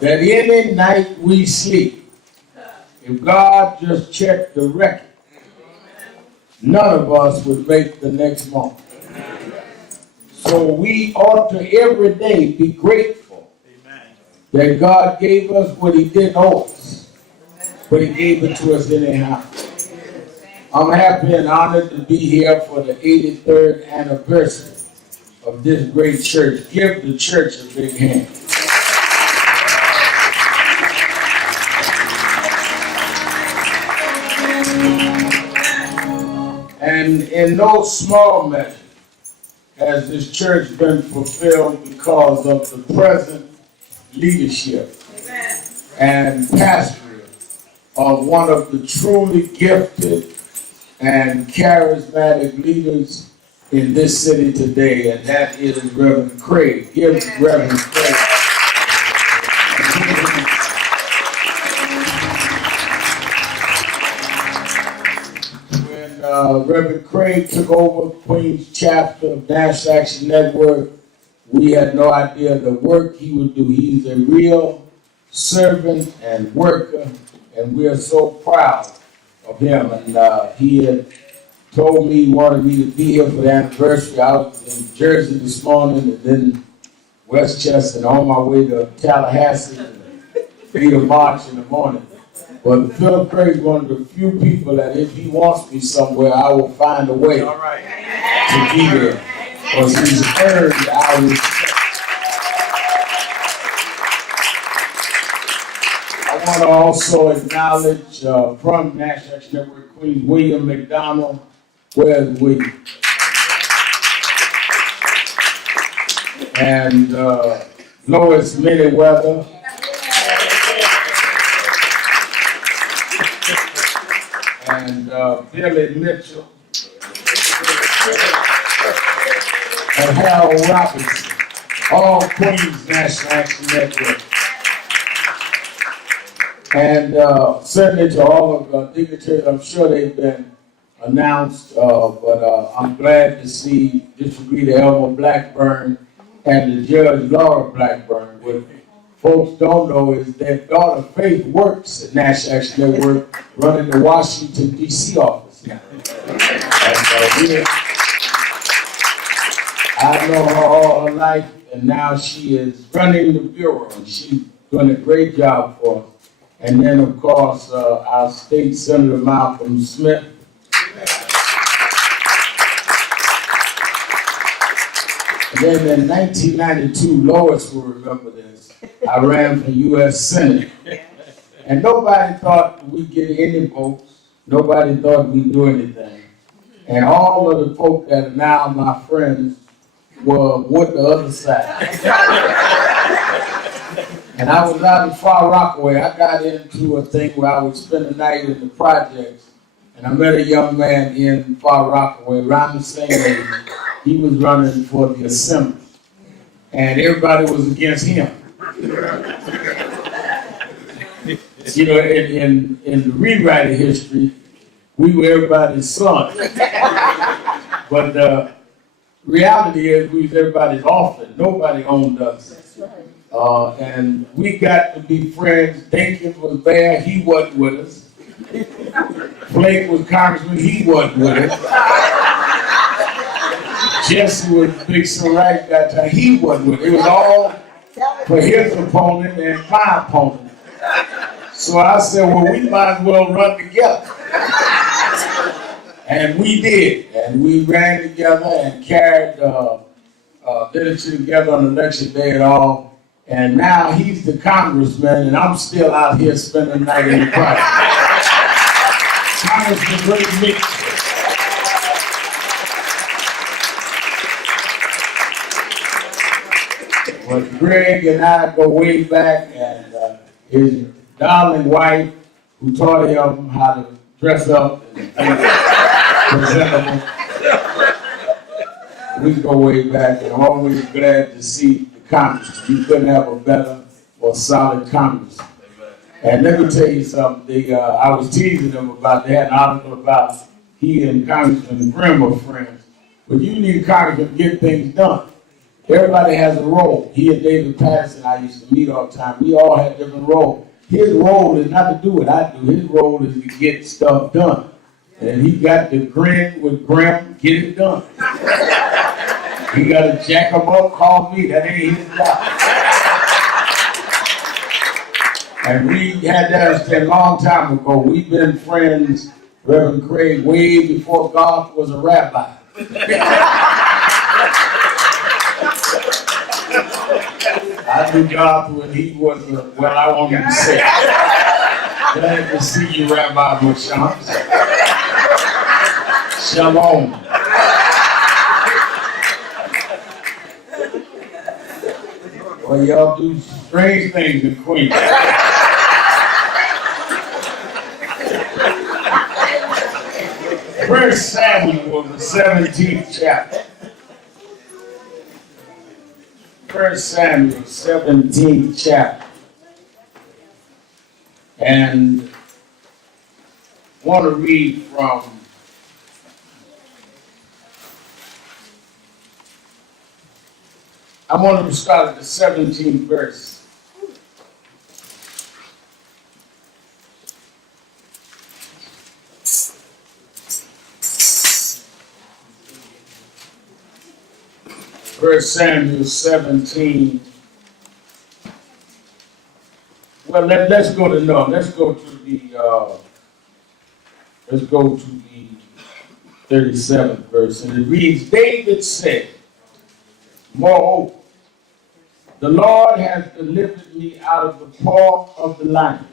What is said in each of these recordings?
that any night we sleep, if God just checked the record, none of us would make the next month. So we ought to every day be grateful that God gave us what he didn't owe us, but he gave it to us anyhow. I'm happy and honored to be here for the 83rd anniversary of this great church. Give the church a big hand. And in no small measure has this church been fulfilled because of the present leadership and pastoral of one of the truly gifted and charismatic leaders in this city today, and that is Reverend Craig. Give Reverend Craig. When Reverend Craig took over Queens chapter of National Action Network, we had no idea the work he would do. He's a real servant and worker, and we are so proud of him. And he had told me he wanted me to be here for the anniversary. I was in Jersey this morning and then Westchester and on my way to Tallahassee to lead a march in the morning. But Philip Craig is one of the few people that if he wants me somewhere, I will find a way to be there. Because he's earned our respect. I want to also acknowledge from National Action Network Queens, William McDonald. Where's William? And Lois Manyweather. And Billy Mitchell. And Harold Robinson. All Queens National Action Network. And certainly to all of the dignitaries, I'm sure they've been announced, but I'm glad to see District Leader Elmer Blackburn and the Judge Laura Blackburn. What folks don't know is that daughter Faith works at National Action Network, running the Washington, D.C. office now. And, I know her all her life, and now she is running the bureau, and she's doing a great job for us. And then, of course, our State Senator Malcolm Smith. And then in 1992, Lois will remember this, I ran for U.S. Senate. And nobody thought we'd get any votes. Nobody thought we'd do anything. And all of the folk that are now my friends were with the other side. And I was out in Far Rockaway. I got into a thing where I would spend the night in the projects, and I met a young man in Far Rockaway around the same age. He was running for the assembly, and everybody was against him. You know, in the rewrite of history, we were everybody's son. But the reality is we was everybody's orphan. Nobody owned us. And we got to be friends. Dinkins was there, he wasn't with us. Flake was congressman, he wasn't with us. Jesse was big right that time, he wasn't with us. It was all for his opponent and my opponent. So I said, well, we might as well run together. And we did. And we ran together and carried literature together on election day and all. And now he's the congressman, and I'm still out here spending the night in the project. Congressman Great Mitchell. But Greg and I go way back, and his darling wife, who taught him how to dress up and presentable. We go way back, and I'm always glad to see the Congress. You couldn't have a better or solid Congress. And let me tell you something. I was teasing them about, they had an article about he and Congressman Grimm are friends. But you need Congress to get things done. Everybody has a role. He and David Patterson, I used to meet all the time. We all had different roles. His role is not to do what I do. His role is to get stuff done. And he got to grin with Grim, get it done. He got to jack him up, call me. That ain't his job. And we had that a long time ago. We've been friends, Reverend Craig, way before God was a rabbi. I knew God when he was well, I won't even say it. Glad to see you, Rabbi Bushan. Shalom. Well, y'all do strange things in Queens. First Samuel, the 17th chapter. 1 Samuel, 17th chapter. And I want to read from I want to start at the 17th verse. First Samuel 17. Well, let's go to no. Let's go to the 37th verse, and it reads: David said, "Moreover, the Lord has delivered me out of the paw of the lion,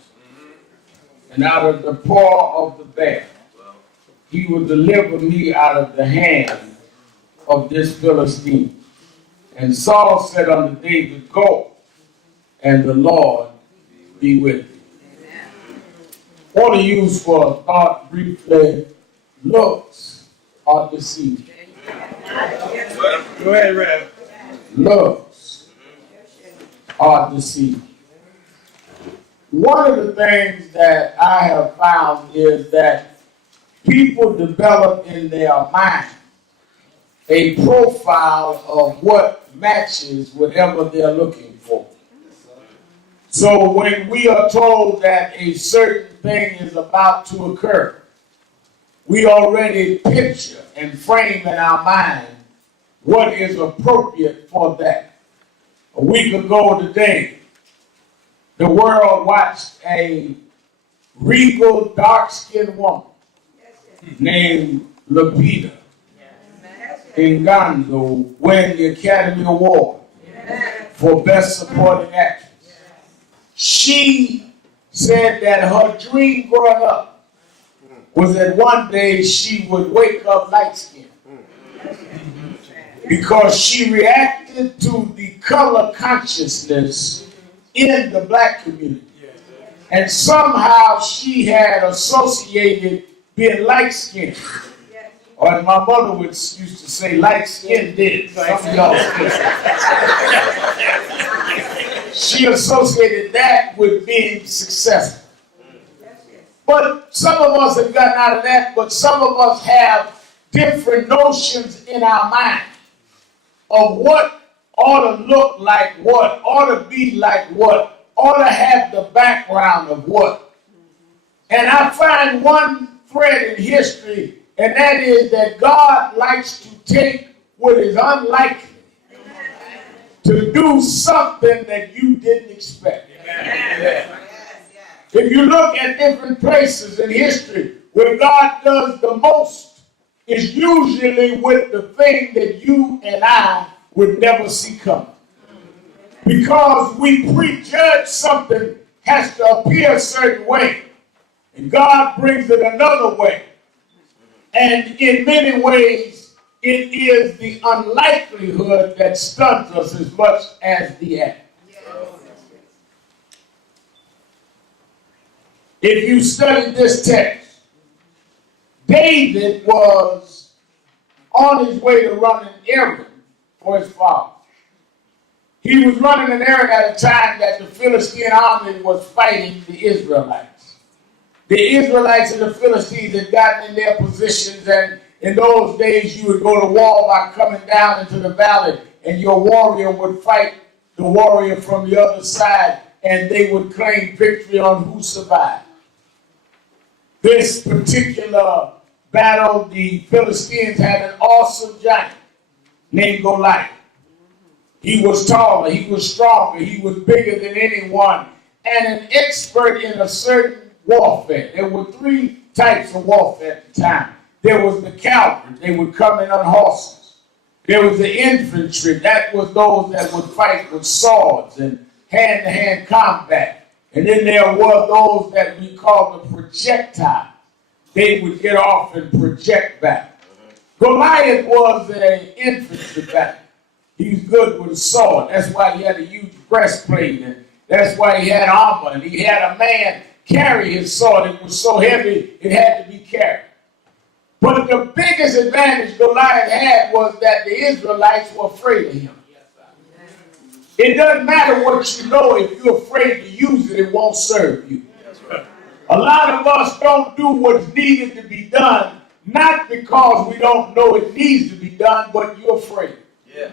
and out of the paw of the bear. He will deliver me out of the hand of this Philistine." And Saul said unto David, "Go, and the Lord be with you." I want to use for a thought briefly, looks are deceiving. Go ahead, Rev. Looks are deceiving. One of the things that I have found is that people develop in their mind a profile of what matches whatever they're looking for. So when we are told that a certain thing is about to occur, we already picture and frame in our mind what is appropriate for that. A week ago today, the world watched a regal, dark-skinned woman named Lupita Nyong'o win the Academy Award for Best Supporting Actress. She said that her dream growing up was that one day she would wake up light-skinned because she reacted to the color consciousness in the black community. And somehow she had associated being light-skinned. Or as my mother used to say, light-skinned did. Some of y'all she associated that with being successful. But some of us have gotten out of that, but some of us have different notions in our mind of what ought to look like what, ought to be like what, ought to have the background of what. And I find one thread in history, and that is that God likes to take what is unlikely to do something that you didn't expect. Amen. If you look at different places in history where God does the most, is usually with the thing that you and I would never see coming. Because we prejudge something has to appear a certain way, and God brings it another way. And in many ways, it is the unlikelihood that stuns us as much as the act. If you study this text, David was on his way to run an errand for his father. He was running an errand at a time that the Philistine army was fighting the Israelites. The Israelites and the Philistines had gotten in their positions, and in those days you would go to war by coming down into the valley and your warrior would fight the warrior from the other side, and they would claim victory on who survived. This particular battle, the Philistines had an awesome giant named Goliath. He was taller, he was stronger, he was bigger than anyone, and an expert in a certain warfare. There were three types of warfare at the time. There was the cavalry, they would come in on horses. There was the infantry, that was those that would fight with swords and hand-to-hand combat. And then there were those that we call the projectiles. They would get off and project back. Goliath was an infantry battle. He was good with a sword. That's why he had a huge breastplate, and that's why he had armor. And he had a man carry his sword. It was so heavy, it had to be carried. But the biggest advantage Goliath had was that the Israelites were afraid of him. It doesn't matter what you know. If you're afraid to use it, it won't serve you. A lot of us don't do what's needed to be done, not because we don't know it needs to be done, but you're afraid. Yeah.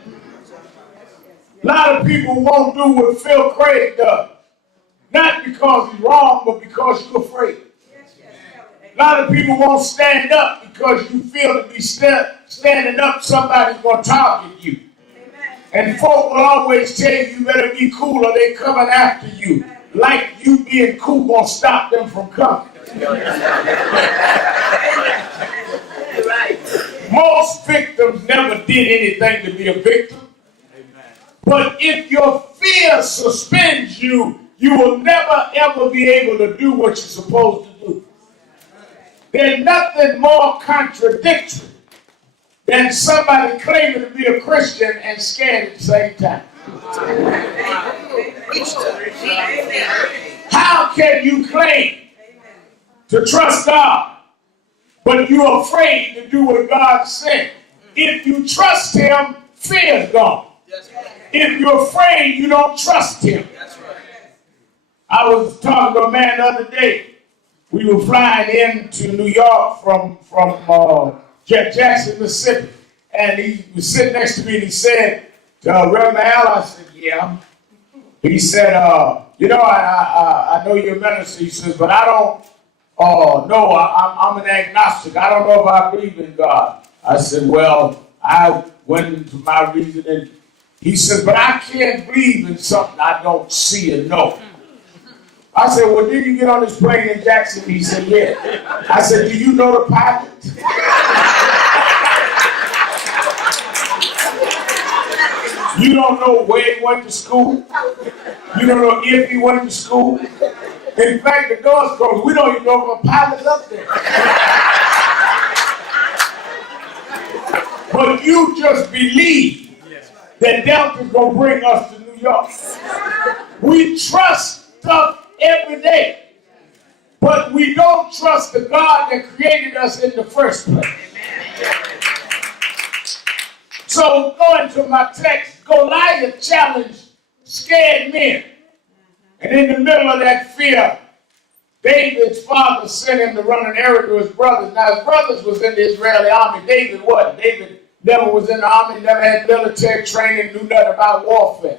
A lot of people won't do what Phil Craig does, not because he's wrong, but because you're afraid. A lot of people won't stand up because you feel to be standing up, somebody's going to target you. And folk will always tell you, you better be cool or they're coming after you. Like you being cool going to stop them from coming. Most victims never did anything to be a victim. But if your fear suspends you, you will never ever be able to do what you're supposed to do. There's nothing more contradictory than somebody claiming to be a Christian and scared at the same time. How can you claim to trust God, but you're afraid to do what God said? If you trust Him, fear is gone. If you're afraid, you don't trust Him. I was talking to a man the other day. We were flying into New York from Jackson, Mississippi, and he was sitting next to me, and he said, Reverend Al, I said, yeah. He said, you know, I know you're a minister. He says, but I don't know. I'm an agnostic. I don't know if I believe in God. I said, well, I went into my reasoning. He said, but I can't believe in something I don't see or know. I said, well, did you get on this plane in Jackson? He said, yeah. I said, do you know the pilot? You don't know where he went to school. You don't know if he went to school. In fact, the door's closed. We don't even know if a pilot's up there. But you just believe that Delta's going to bring us to New York. We trust stuff every day, but we don't trust the God that created us in the first place. So going to my text, Goliath challenged scared men. And in the middle of that fear, David's father sent him to run an errand to his brothers. Now his brothers was in the Israeli army. David wasn't. David never was in the army, never had military training, knew nothing about warfare.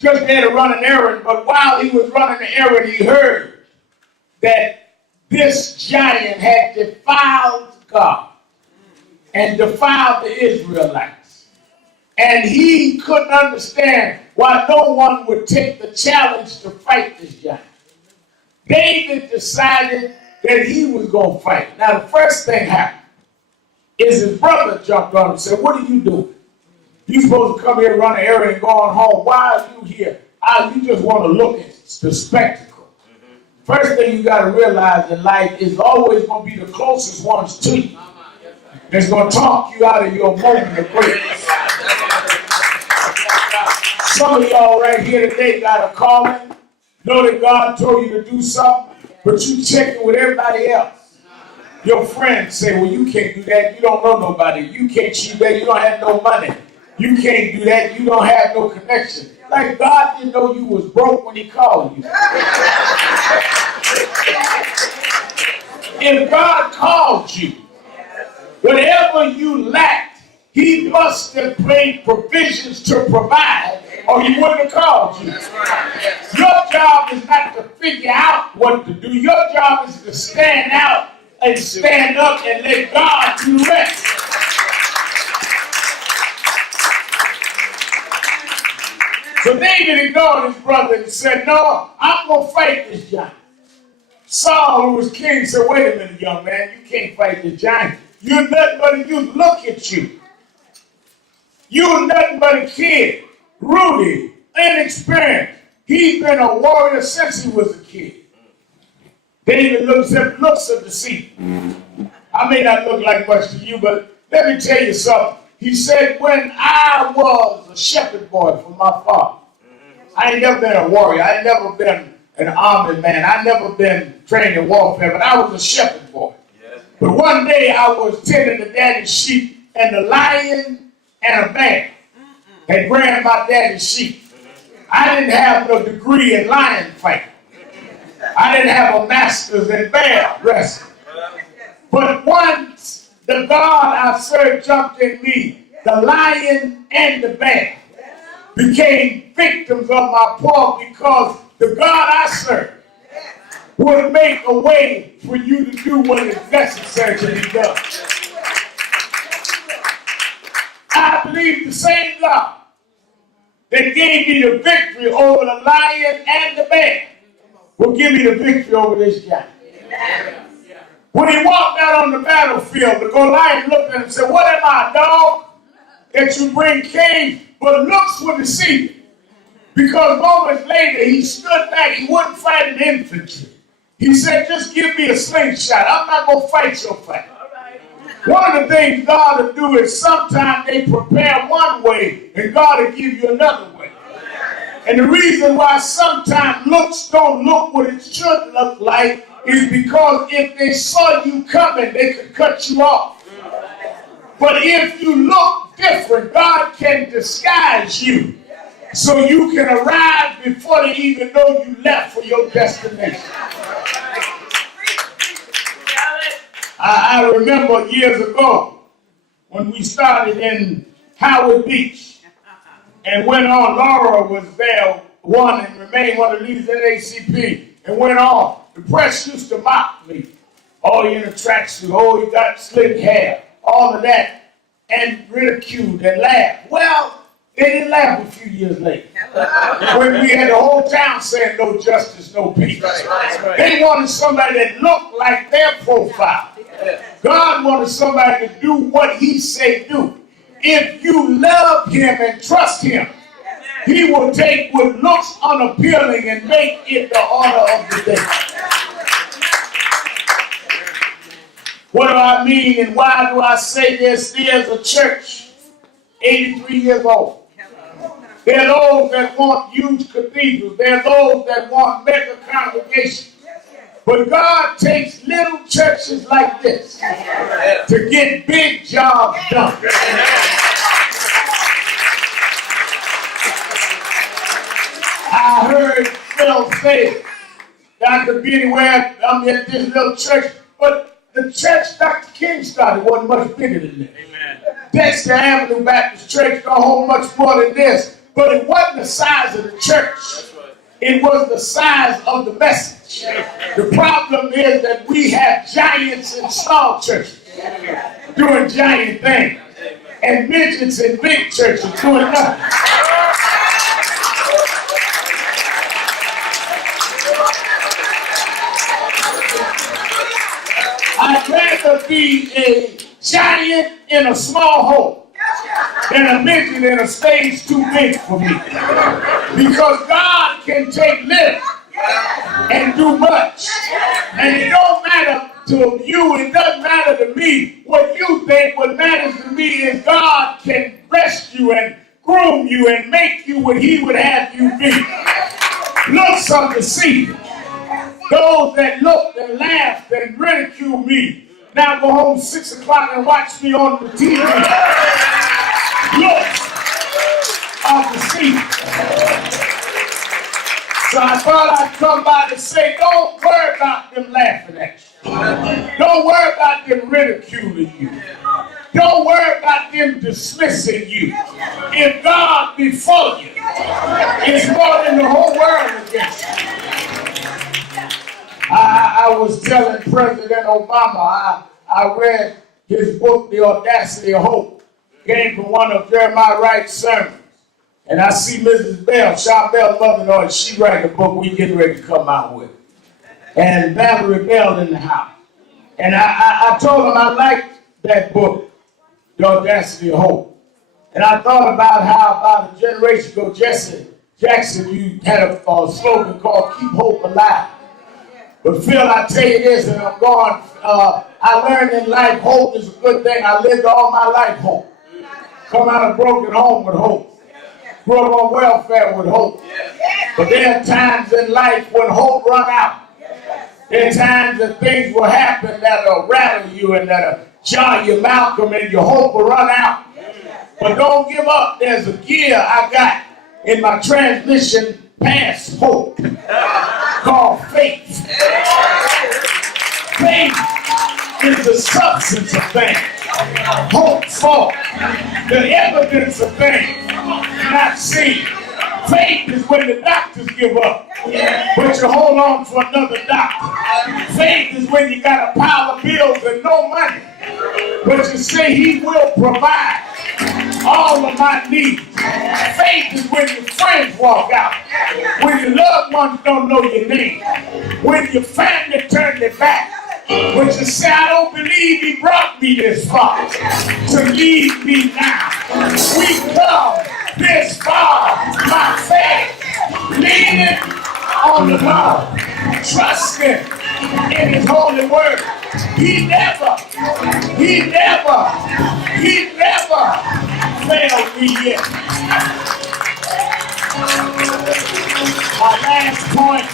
Just had to run an errand, but while he was running the errand, he heard that this giant had defiled God and defiled the Israelites. And he couldn't understand why no one would take the challenge to fight this giant. David decided that he was going to fight. Now, the first thing happened is his brother jumped on him and said, what are you doing? You're supposed to come here and run an errand and go on home. Why are you here? You just want to look at the spectacle. First thing you got to realize in life is always going to be the closest ones to you that's going to talk you out of your moment of greatness. Some of y'all right here today got a calling, know that God told you to do something, but you checking with everybody else. Your friends say, well, you can't do that. You don't know nobody. You can't achieve that. You don't have no money. You can't do that. You don't have no connection. Like God didn't know you was broke when He called you. If God called you, whatever you lacked, He must have made provisions to provide, or he wouldn't have called you. Your job is not to figure out what to do. Your job is to stand out and stand up and let God do the rest. So David ignored his brother and said, no, I'm going to fight this giant. Saul, who was king, said, wait a minute, young man, you can't fight this giant. You're nothing but a youth. Look at you. You're nothing but a kid, rooted, inexperienced. He's been a warrior since he was a kid. David looks at the deceit. I may not look like much to you, but let me tell you something. He said, when I was a shepherd boy for my father, I ain't never been a warrior. I ain't never been an army man. I never been trained in warfare, but I was a shepherd boy. Yes. But one day I was tending the daddy's sheep, and a lion and a bear had grabbed my daddy's sheep. I didn't have no degree in lion fighting. I didn't have a master's in bear wrestling. But once the God I served jumped in me, the lion and the bear became victims of my paw, because the God I serve would make a way for you to do what is necessary to be done. I believe the same God that gave me the victory over the lion and the bear will give me the victory over this giant. When he walked out on the battlefield, the Goliath looked at him and said, what am I, dog, that you bring cage? But looks were deceiving. Because moments later, he stood back. He wouldn't fight an infantry. He said, just give me a slingshot. I'm not going to fight your fight. One of the things God will do is sometimes they prepare one way and God will give you another way. And the reason why sometimes looks don't look what it should look like is because if they saw you coming, they could cut you off. But if you look different, God can disguise you so you can arrive before they even know you left for your destination. I remember years ago when we started in Howard Beach and went on. Laura was there, won and remained one of the leaders in ACP, and went on. The press used to mock me. Oh, you're in a tracksuit. Oh, you got slick hair. All of that. And ridiculed and laughed. Well, they didn't laugh a few years later. When we had the whole town saying no justice, no peace. Right. They wanted somebody that looked like their profile. God wanted somebody to do what he said do. If you love him and trust him, he will take what looks unappealing and make it the order of the day. What do I mean and why do I say this? There's a church, 83 years old. There are those that want huge cathedrals. There are those that want mega congregations. But God takes little churches like this to get big jobs done. I heard Phil say that I could be anywhere. I'm at this little church. But the church Dr. King started wasn't much bigger than this. Dexter Avenue Baptist Church don't hold much more than this. But it wasn't the size of the church. It was the size of the message. The problem is that we have giants in small churches doing giant things, and midgets in big churches doing nothing. I'd rather be a giant in a small hole than a midget in a stage too big for me. Because God can take little and do much. And it don't matter to you, it doesn't matter to me what you think. What matters to me is God can rescue and groom you and make you what he would have you be. Looks are deceiving. Those that looked and laughed and ridiculed me now go home 6 o'clock and watch me on the TV. Looks are deceiving. So I thought I'd come by to say, don't worry about them laughing at you. Don't worry about them ridiculing you. Don't worry about them dismissing you. If God be for you, it's more than the whole world against you. I was telling President Obama, I read his book, The Audacity of Hope, came from one of Jeremiah Wright's sermons. And I see Mrs. Bell, Sean Bell's mother-in-law, she writing a book we getting ready to come out with. And Valerie Bell in the house. And I told him I liked that book, The Audacity of Hope. And I thought about how about a generation ago, Jesse Jackson, you had a slogan called Keep Hope Alive. But Phil, I tell you this, and I'm going, I learned in life hope is a good thing. I lived all my life hope. Come out of a broken home with hope. Grew up on welfare with hope. But there are times in life when hope run out. There are times that things will happen that'll rattle you and that'll jar your Malcolm and your hope will run out. But don't give up. There's a gear I got in my transmission past hope called faith. Faith is the substance of things. Hope for the evidence of things not seen. Faith is when the doctors give up, but you hold on for another doctor. Faith is when you got a pile of bills and no money, but you say he will provide all of my needs. Faith is when your friends walk out, when your loved ones don't know your name, when your family turn their back, when you say, I don't believe he brought me this far to leave me now. We come this far by faith, leaning on the Lord, trusting in his holy word. He never failed me yet. Our last point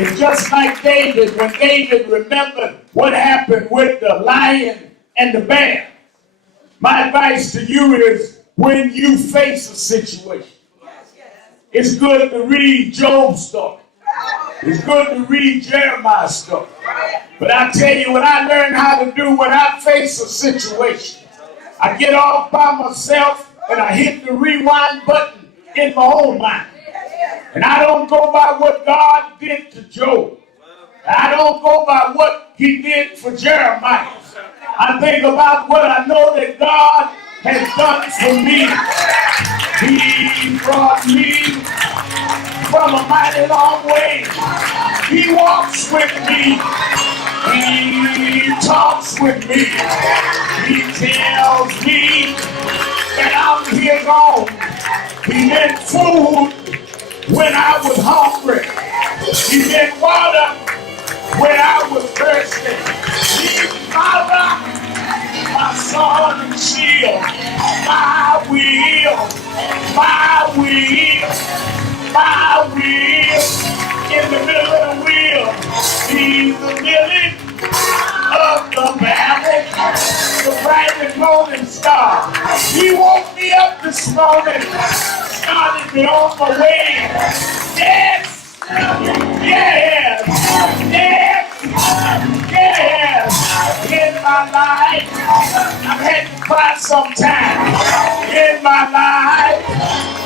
is just like David, when David remembered what happened with the lion and the bear. My advice to you is when you face a situation, it's good to read Job's story. It's good to read Jeremiah's story. But I tell you, when I learn how to do when I face a situation, I get off by myself and I hit the rewind button in my own mind. And I don't go by what God did to Job. I don't go by what he did for Jeremiah. I think about what I know that God has done for me. He brought me from a mighty long way. He walks with me. He talks with me. He tells me that I'm his own. He meant food when I was hungry. He meant water when I was thirsty. He's my rock, my sword and shield, my will, my will, my will. In the middle of the wheel, he's the lily of the valley, the bright and morning star. He woke me up this morning, started me on my way. Yes, yes, yes, yes. In my life, I've had to cry sometimes. In my life,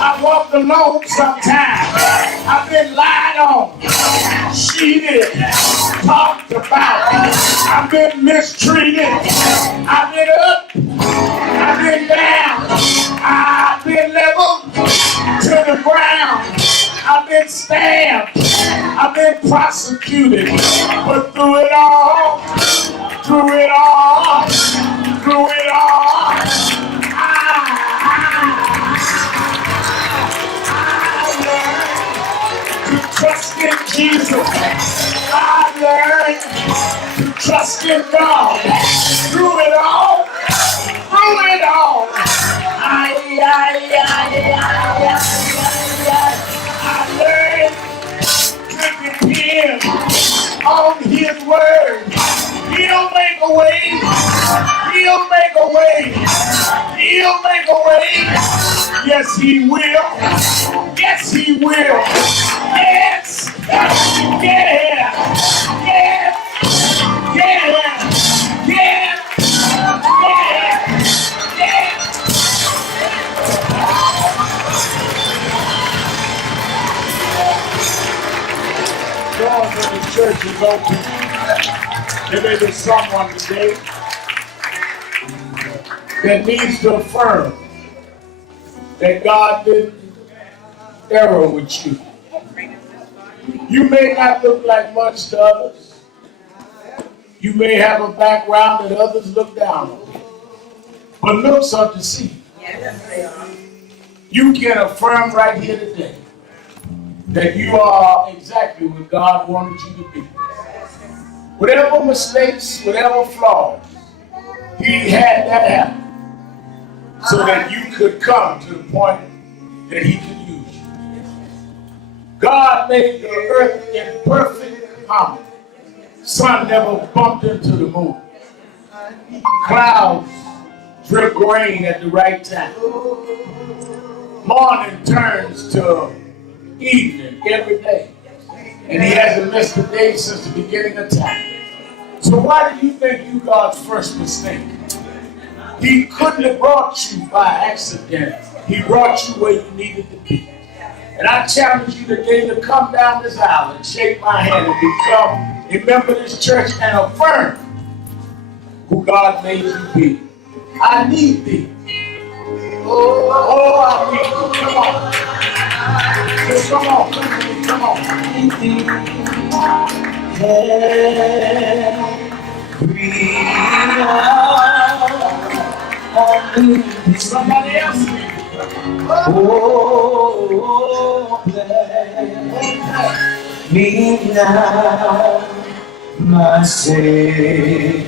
I walked alone sometimes. I've been lied on, cheated, talked about. I've been mistreated. I've been up, I've been down. I've been leveled to the ground. I've been stabbed. I've been prosecuted. But through it all, through it all, through it all, trust in Jesus. I learned to trust in God. Through it all, through it all. I learned to depend on his word. He'll make a way. He'll make a way. He'll make a way. Yes, he will. Yes, he will. Yes. Yeah. Yes. Yeah. Yeah. is open. There may be someone today that needs to affirm that God didn't error with you. You may not look like much to others. You may have a background that others look down on. But looks are deceiving. You can affirm right here today that you are exactly what God wanted you to be. Whatever mistakes, whatever flaws, He had that happen so that you could come to the point that He could use you. God made the earth in perfect harmony. Sun never bumped into the moon. Clouds drip rain at the right time. Morning turns to evening every day. And He hasn't missed a day since the beginning of time. So why do you think you God's first mistake? He couldn't have brought you by accident. He brought you where you needed to be. And I challenge you today to come down this aisle and shake my hand and become a member of this church and affirm who God made you be. I need thee. Oh, I need thee. Come on. Just come on. Come on. Somebody else. Oh, bless me now, my Savior.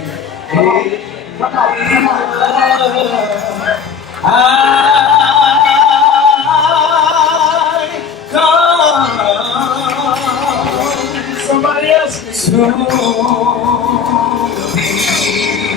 I come. Somebody else. To thee.